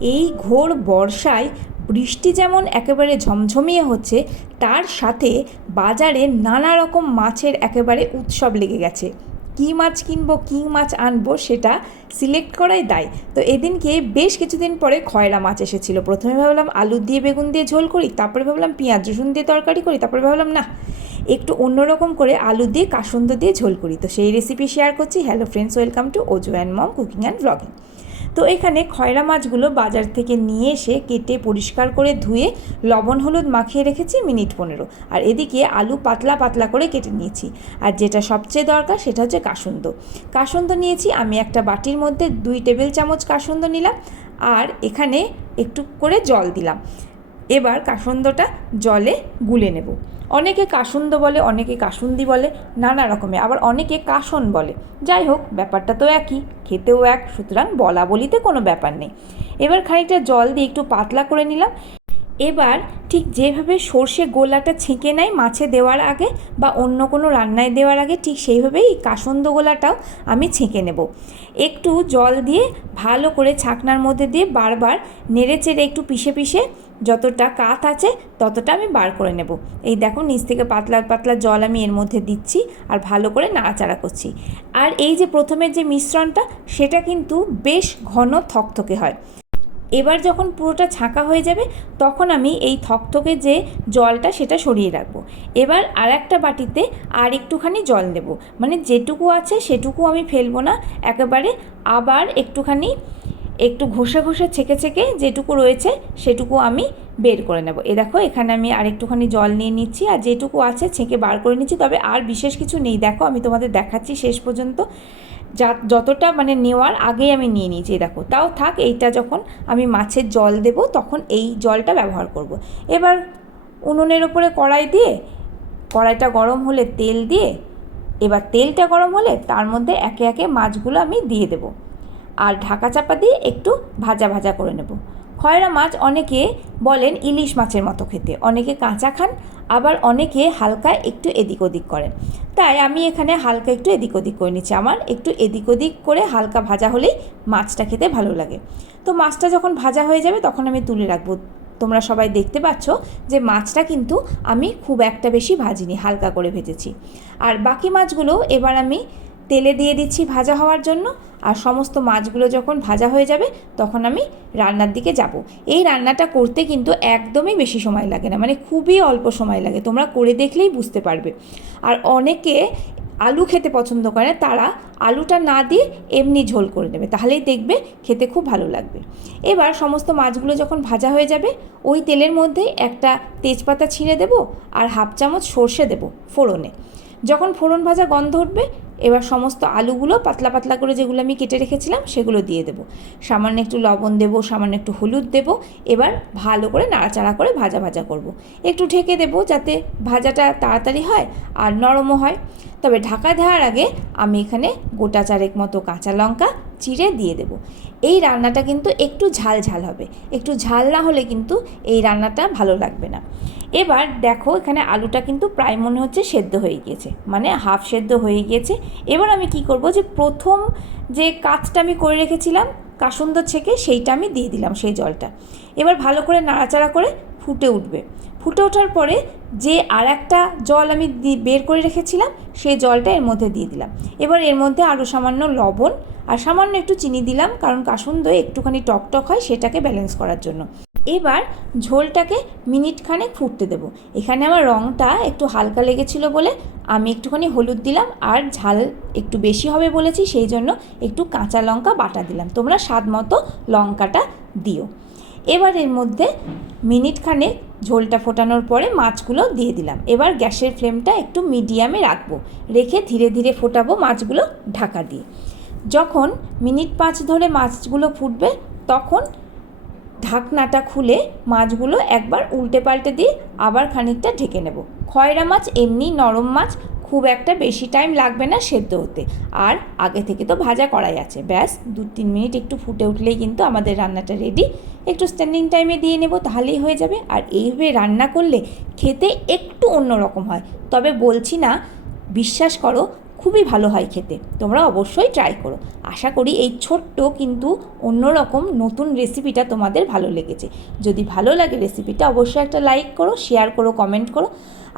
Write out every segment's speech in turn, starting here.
এই ঘোর বর্ষায় বৃষ্টি যেমন একেবারে ঝমঝমিয়ে হচ্ছে, তার সাথে বাজারে নানা রকম মাছের একেবারে উৎসব লেগে গেছে। কী মাছ কিনবো, কী মাছ আনব সেটা সিলেক্ট করাই দায়। তো এদিনকে বেশ কিছুদিন পরে খয়রা মাছ এসেছিল। প্রথমে ভাবলাম আলু দিয়ে বেগুন দিয়ে ঝোল করি, তারপরে ভাবলাম পেঁয়াজ, রসুন দিয়ে তরকারি করি, তারপরে ভাবলাম না, একটু অন্যরকম করে আলু দিয়ে কাসুন্দ দিয়ে ঝোল করি। তো সেই রেসিপি শেয়ার করছি। Hello friends welcome to ওজো and mom cooking and blogging তো এখানে খয়রা মাছগুলো বাজার থেকে নিয়ে এসে কেটে পরিষ্কার করে ধুয়ে লবণ, হলুদ মাখিয়ে রেখেছি মিনিট পনেরো। আর এদিকে আলু পাতলা পাতলা করে কেটে নিয়েছি। আর যেটা সবচেয়ে দরকার সেটা হচ্ছে কাসুন্দ। কাসুন্দ নিয়েছি, আমি একটা বাটির মধ্যে দুই টেবিল চামচ কাসুন্দ নিলাম। আর এখানে একটু করে জল দিলাম। এবার কাসুন্দটা জলে গুলে নেব। অনেকে কাসুন্দ বলে, অনেকে কাসুন্দি বলে, নানা রকমে। আবার অনেকে কাসন বলে। যাই হোক, ব্যাপারটা তো একই। খেতেও এক, সুতরাং বলা বলিতে কোনো ব্যাপার নেই। এবার খানিকটা জল দিয়ে একটু পাতলা করে নিলাম। এবার ঠিক যেভাবে সর্ষে গোলাটা ছেঁকে নেয় মাছে দেওয়ার আগে বা অন্য কোনো রান্নায় দেওয়ার আগে, ঠিক সেইভাবেই কাসন্দ গোলাটাও আমি ছেঁকে নেব। একটু জল দিয়ে ভালো করে ছাকনার মধ্যে দিয়ে বারবার নেড়ে চেড়ে একটু পিষে পিষে যতটা কাত আছে, ততটা আমি বার করে নেব। এই দেখো, নিচ থেকে পাতলা পাতলা জল আমি এর মধ্যে দিচ্ছি আর ভালো করে নাড়াচাড়া করছি। আর এই যে প্রথমের যে মিশ্রণটা, সেটা কিন্তু বেশ ঘন থকথকে হয়। এবার যখন পুরোটা ছাঁকা হয়ে যাবে, তখন আমি এই থকথকে যে জলটা, সেটা সরিয়ে রাখব। এবার আর একটা বাটিতে আর একটুখানি জল দেব মানে যেটুকু আছে, সেটুকু আমি ফেলব না। একেবারে আবার একটুখানি একটু ঘষে ঘষে ছেঁকে ছেঁকে যেটুকু রয়েছে সেটুকু আমি বের করে নেব। এ দেখো, এখানে আমি আর একটুখানি জল নিয়ে নিচ্ছি আর যেটুকু আছে ছেঁকে বার করে নিচ্ছি। তবে আর বিশেষ কিছু নেই। দেখো, আমি তোমাদের দেখাচ্ছি শেষ পর্যন্ত। যা, যতটা মানে নেওয়ার আগেই আমি নিয়ে নিয়েছি। দেখো, তাও থাক, এইটা যখন আমি মাছের জল দেব, তখন এই জলটা ব্যবহার করব। এবার উনুনের ওপরে কড়াই দিয়ে, কড়াইটা গরম হলে তেল দিয়ে, এবার তেলটা গরম হলে তার মধ্যে একে একে মাছগুলো আমি দিয়ে দেবো। আর ঢাকা চাপা দিয়ে একটু ভাজা ভাজা করে নেব। খয়রা মাছ অনেকে বলেন ইলিশ মাছের মতো খেতে, অনেকে কাঁচা খান, আবার অনেকে হালকা একটু এদিক ওদিক করেন। তাই আমি এখানে হালকা একটু এদিক ওদিক করে নিচ্ছি, আমার একটু এদিক ওদিক করে হালকা ভাজা হলেই মাছটা খেতে ভালো লাগে। তো মাছটা যখন ভাজা হয়ে যাবে তখন আমি তুলে রাখব। তোমরা সবাই দেখতে পাচ্ছ যে মাছটা কিন্তু আমি খুব একটা বেশি ভাজিনি, হালকা করে ভেজেছি। আর বাকি মাছগুলো এবার আমি তেলে দিয়ে দিচ্ছি ভাজা হওয়ার জন্য। আর সমস্ত মাছগুলো যখন ভাজা হয়ে যাবে, তখন আমি রান্নার দিকে যাব। এই রান্নাটা করতে কিন্তু একদমই বেশি সময় লাগে না মানে খুবই অল্প সময় লাগে, তোমরা করে দেখলেই বুঝতে পারবে। আর অনেকে আলু খেতে পছন্দ করে তারা আলুটা না দিয়ে এমনি ঝোল করে নেবে, তাহলেই দেখবে খেতে খুব ভালো লাগবে। এবার সমস্ত মাছগুলো যখন ভাজা হয়ে যাবে, ওই তেলের মধ্যে একটা তেজপাতা ছিঁড়ে দেবো আর হাফ চামচ সর্ষে দেবো ফোড়নে। যখন ফোড়ন ভাজা গন্ধ উঠবে, এবার সমস্ত আলুগুলো পাতলা পাতলা করে যেগুলো আমি কেটে রেখেছিলাম সেগুলো দিয়ে দেবো সামান্য একটু লবণ দেবো, সামান্য একটু হলুদ দেবো, এবার ভালো করে নাড়াচাড়া করে ভাজা ভাজা করব। একটু ঢেকে দেবো যাতে ভাজাটা তাড়াতাড়ি হয় আর নরমও হয় তবে ঢাকা দেওয়ার আগে আমি এখানে গোটা চারেক মতো কাঁচা লঙ্কা চিড়ে দিয়ে দেব। এই রান্নাটা কিন্তু একটু ঝাল ঝাল হবে। একটু ঝাল না হলে কিন্তু এই রান্নাটা ভালো লাগবে না। এবার দেখো এখানে আলুটা কিন্তু প্রায় মনে হচ্ছে সেদ্ধ হয়ে গিয়েছে মানে হাফ সেদ্ধ হয়ে গিয়েছে। এবার আমি কি করব যে প্রথম যে কাজটা আমি করে রেখেছিলাম, কাসুন্দর ছেঁকে সেইটা আমি দিয়ে দিলাম সেই জলটা। এবার ভালো করে নাড়াচাড়া করে ফুটে উঠবে। ফুটে ওঠার পরে যে আর একটা জল আমি বের করে রেখেছিলাম, সেই জলটা এর মধ্যে দিয়ে দিলাম। এবার এর মধ্যে আরও সামান্য লবণ আর সামান্য একটু চিনি দিলাম, কারণ কাসুন দই একটুখানি টকটক হয় সেটাকে ব্যালেন্স করার জন্য। এবার ঝোলটাকে মিনিট খানেক ফুটতে দেবো। এখানে আমার রঙটা একটু হালকা লেগেছিল বলে আমি একটুখানি হলুদ দিলাম আর ঝাল একটু বেশি হবে বলেছি, সেই জন্য একটু কাঁচা লঙ্কা বাটা দিলাম। তোমরা স্বাদ মতো লঙ্কাটা দিও। এবার এর মধ্যে মিনিট খানেক ঝোলটা ফোটানোর পরে মাছগুলো দিয়ে দিলাম। এবার গ্যাসের ফ্লেমটা একটু মিডিয়ামে রাখব। রেখে ধীরে ধীরে ফোটাবো মাছগুলো ঢাকা দিয়ে। যখন মিনিট পাঁচ ধরে মাছগুলো ফুটবে, তখন ঢাকনাটা খুলে মাছগুলো একবার উল্টে পাল্টে দিয়ে আবার খানিকটা ঢেকে নেব। খয়রা মাছ এমনি নরম মাছ খুব একটা বেশি টাইম লাগবে না সেদ্ধ হতে। আর আগে থেকে তো ভাজা করাই আছে। ব্যাস, দু তিন মিনিট একটু ফুটে উঠলেই কিন্তু আমাদের রান্নাটা রেডি একটু স্ট্যান্ডিং টাইমে দিয়ে নেব, তাহলেই হয়ে যাবে। আর এইভাবে রান্না করলে খেতে একটু অন্যরকম হয়। তবে বলছি না, বিশ্বাস করো খুবই ভালো হয় খেতে। তোমরা অবশ্যই ট্রাই করো। আশা করি এই ছোট্ট কিন্তু অন্যরকম নতুন রেসিপিটা তোমাদের ভালো লেগেছে। যদি ভালো লাগে রেসিপিটা অবশ্যই একটা লাইক করো শেয়ার করো কমেন্ট করো।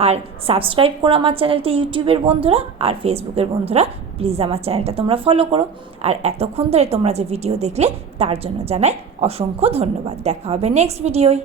আর সাবস্ক্রাইব করো আমার চ্যানেলটা ইউটিউবের বন্ধুরা আর ফেসবুকের বন্ধুরা। প্লিজ আমার চ্যানেলটা তোমরা ফলো করো। আর এতক্ষণ ধরে তোমরা যে ভিডিও দেখলে, তার জন্য জানাই অসংখ্য ধন্যবাদ। দেখা হবে নেক্সট ভিডিওয়